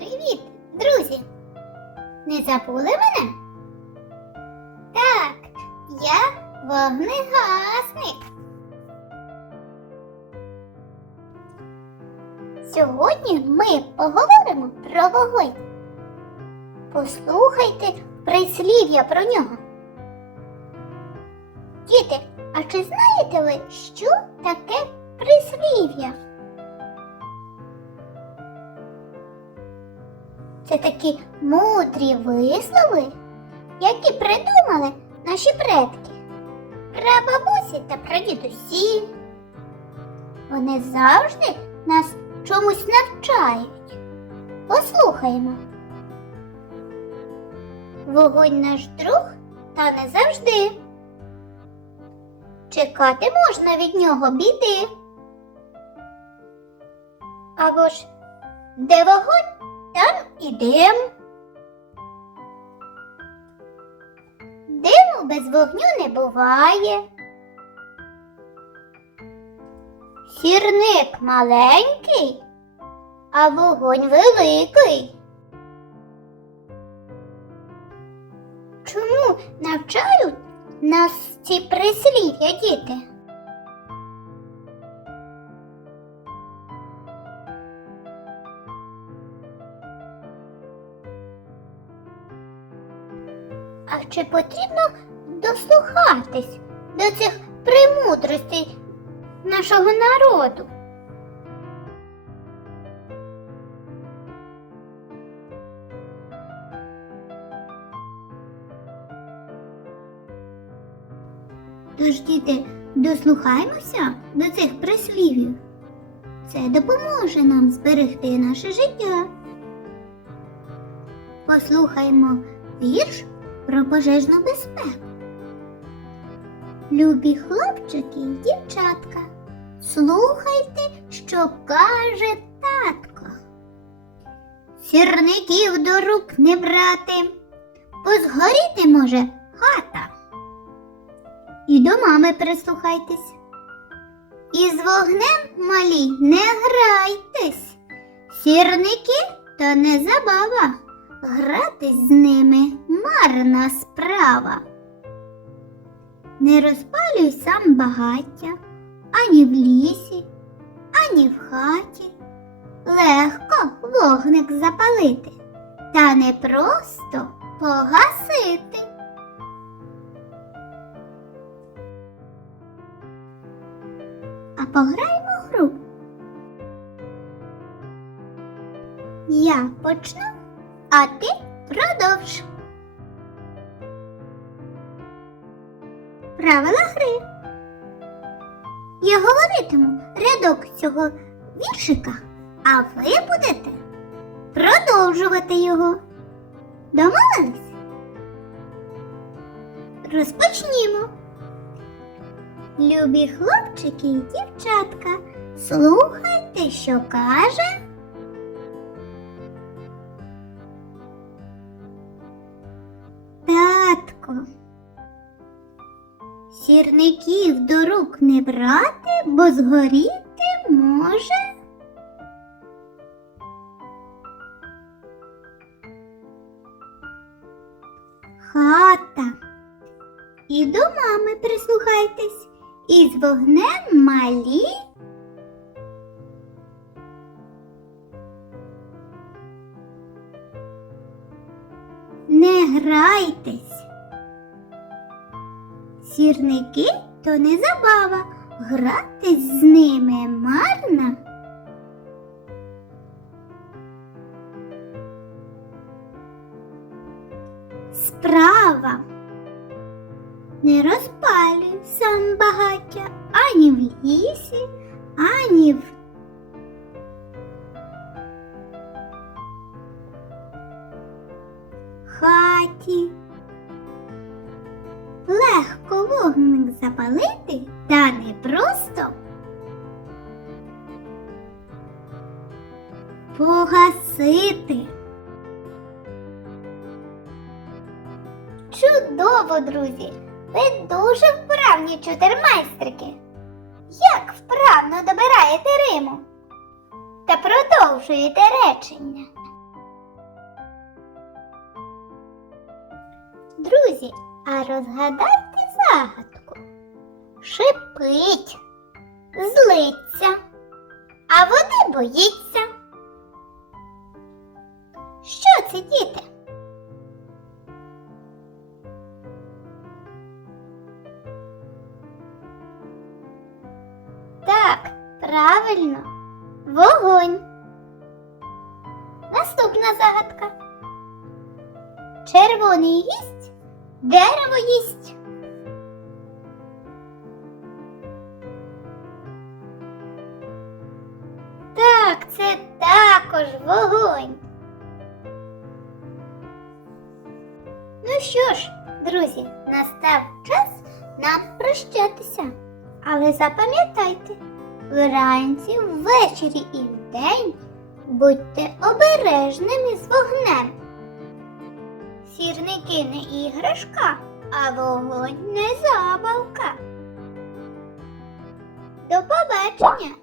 Привіт, друзі! Не забули мене? Так, я вогнегасник. Сьогодні ми поговоримо про вогонь. Послухайте прислів'я про нього. Діти, а чи знаєте ви, що таке прислів'я? Це такі мудрі вислови, які придумали наші предки, прабабусі та прадідусі. Вони завжди нас чомусь навчають. Послухаймо. Вогонь наш друг, та не завжди. Чекати можна від нього біди. Або ж де вогонь, там і дим. Диму без вогню не буває. Сірник маленький, а вогонь великий. Чому навчають нас ці прислів'я, діти? А чи потрібно дослухатись до цих премудростей нашого народу? Тож, діти, дослухаймося до цих прислів'їв. Це допоможе нам зберегти наше життя. Послухаймо вірш про пожежну безпеку. Любі хлопчики й дівчатка, слухайте, що каже татко. Сірників до рук не брати, бо згоріти може хата. І до мами прислухайтесь. Із вогнем малі не грайтесь. Сірники то не забава. Гратись з ними марна справа. Не розпалюй сам багаття ані в лісі, ані в хаті. Легко вогник запалити, та не просто погасити. А пограємо гру. Я почну, а ти продовж. Правила гри. Я говоритиму рядок цього віршика, а ви будете продовжувати його. Домовились? Розпочнімо. Любі хлопчики і дівчатка, слухайте, що каже. Сірників до рук не брати, бо згоріти може. Хата. І до мами прислухайтесь, із вогнем малі. Не грайтесь. Сірники то не забава, гратись з ними марна. Справа. Не розпалюй сам багаття ані в лісі, ані в вогник запалити та не просто погасити. Чудово, друзі! Ви дуже вправні чотирмайстрики. Як вправно добираєте Риму та продовжуєте речення. Друзі, а розгадайте загадку. Шипить, злиться, а води боїться. Що це, діти? Так, правильно, вогонь. Наступна загадка. Червоний гість, дерево їсть. Також вогонь. Ну що ж, друзі, настав час нам прощатися. Але запам'ятайте, вранці, ввечері і вдень будьте обережними з вогнем. Сірники не іграшка, а вогонь не забавка. До побачення!